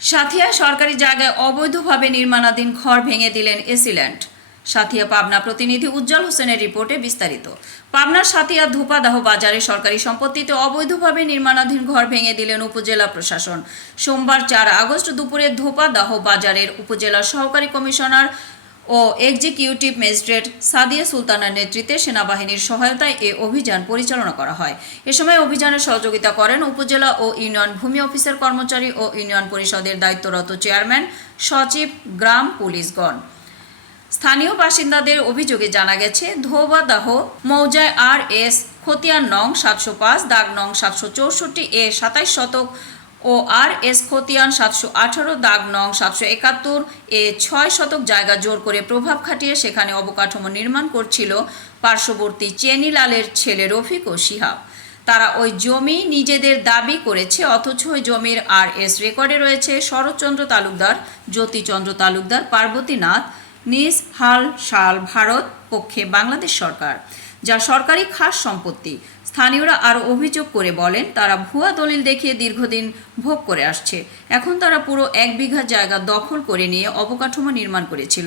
সাঁথিয়া সরকারি জায়গায় অবৈধভাবে নির্মাণাধীন ঘর ভেঙে দিলেন এসিল্যান্ড। সাঁথিয়া পাবনা প্রতিনিধি উজ্জ্বল হোসেনের রিপোর্টে বিস্তারিত। পাবনার সাঁথিয়া ধোপাদাহ বাজারে সরকারি সম্পত্তিতে অবৈধভাবে নির্মাণাধীন ঘর ভেঙে দিলেন উপজেলা প্রশাসন। সোমবার 4 আগস্ট দুপুরে ধোপাদাহ বাজারের উপজেলা সহকারী কমিশনার ও এক্সিকিউটিভ ম্যাজিস্ট্রেট সাদিয়া সুলতানার নেতৃত্বে সেনাবাহিনীর সহায়তায় এ অভিযান পরিচালনা করা হয়। এ সময় অভিযানে সহযোগিতা করেন উপজেলা ও ইউনিয়ন ভূমি অফিসের কর্মচারী ও ইউনিয়ন পরিষদের দায়িত্বরত চেয়ারম্যান, সচিব, গ্রাম পুলিশগণ। স্থানীয় বাসিন্দাদের অভিযোগে জানা গেছে, ধোবাদাহ মৌজায় RS খতিয়ান নং 705 দাগ নং 764 এ 27 শতক ও RS খতিয়ান 718 দাগ নং 771 এ 6 শতক জায়গা জোর করে প্রভাব খাটিয়ে সেখানে অবকাঠামো নির্মাণ করছিল পার্শ্ববর্তী চেনিলালের ছেলে রফিক ও শিহাব। তারা ওই জমি নিজেদের দাবি করেছে, অথচ ওই জমির RS রেকর্ডে রয়েছে শরৎচন্দ্র তালুকদার, জ্যোতিচন্দ্র তালুকদার, পার্বতীনাথ, নিজ হাল শাল ভারত পক্ষে বাংলাদেশ সরকার, যা সরকারি খাস সম্পত্তি। স্থানীয়রা আরও অভিযোগ করে বলেন, তারা ভুয়া দলিল দেখিয়ে দীর্ঘদিন ভোগ করে আসছে। এখন তারা পুরো 1 বিঘা জায়গা দখল করে নিয়ে অবকাঠামো নির্মাণ করেছিল।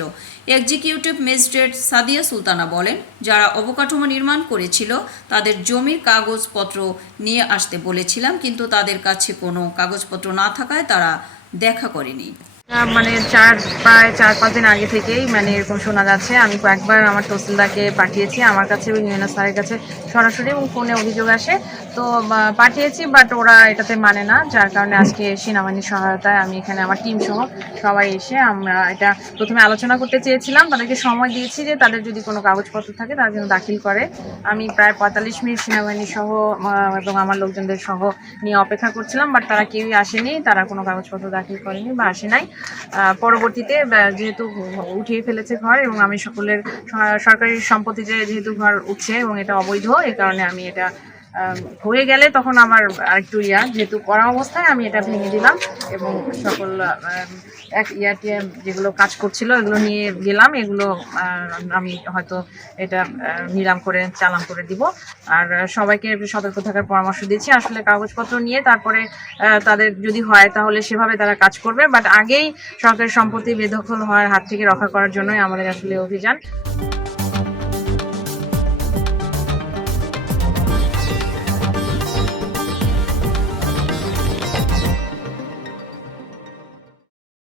এক্সিকিউটিভ ম্যাজিস্ট্রেট সাদিয়া সুলতানা বলেন, যারা অবকাঠামো নির্মাণ করেছিল তাদের জমির কাগজপত্র নিয়ে আসতে বলেছিলাম, কিন্তু তাদের কাছে কোনো কাগজপত্র না থাকায় তারা দেখা করেনি। মানে প্রায় 4-5 দিন আগে থেকেই এরকম শোনা যাচ্ছে। আমি কয়েকবার আমার তহসিলদারকে পাঠিয়েছি, আমার কাছে এবং ইউএনও স্যারের কাছে সরাসরি এবং ফোনে অভিযোগ আসে, তো পাঠিয়েছি, বাট ওরা এটাতে মানে না। যার কারণে আজকে সেনাবাহিনীর সহায়তায় আমি এখানে আমার টিম সহ সবাই এসে আমরা এটা প্রথমে আলোচনা করতে চেয়েছিলাম। তাদেরকে সময় দিয়েছি যে তাদের যদি কোনো কাগজপত্র থাকে তারা যেন দাখিল করে। আমি প্রায় 45 মিনিট সেনাবাহিনী সহ এবং আমার লোকজনদের সহ নিয়ে অপেক্ষা করছিলাম, বাট তারা কেউই আসেনি, তারা কোনো কাগজপত্র দাখিল করেনি বা আসে নাই। পরবর্তীতে যেহেতু উঠিয়ে ফেলেছে ঘর এবং আমি সকলের সরকারি সম্পত্তিতে যেহেতু ঘর উঠছে এবং এটা অবৈধ, এই কারণে আমি এটা হয়ে গেলে তখন আমার আরেকটু যেহেতু করা অবস্থায় আমি এটা ভেঙে দিলাম এবং সকল যেগুলো কাজ করছিল এগুলো নিয়ে গেলাম। এগুলো আমি হয়তো এটা নিলাম করে চালান করে দিব। আর সবাইকে সতর্ক থাকার পরামর্শ দিচ্ছি। আসলে কাগজপত্র নিয়ে তারপরে তাদের যদি হয় তাহলে সেভাবে তারা কাজ করবে, বাট আগেই সরকারি সম্পত্তি বেদখল হওয়ার হাত থেকে রক্ষা করার জন্যই আমাদের আসলে অভিযান।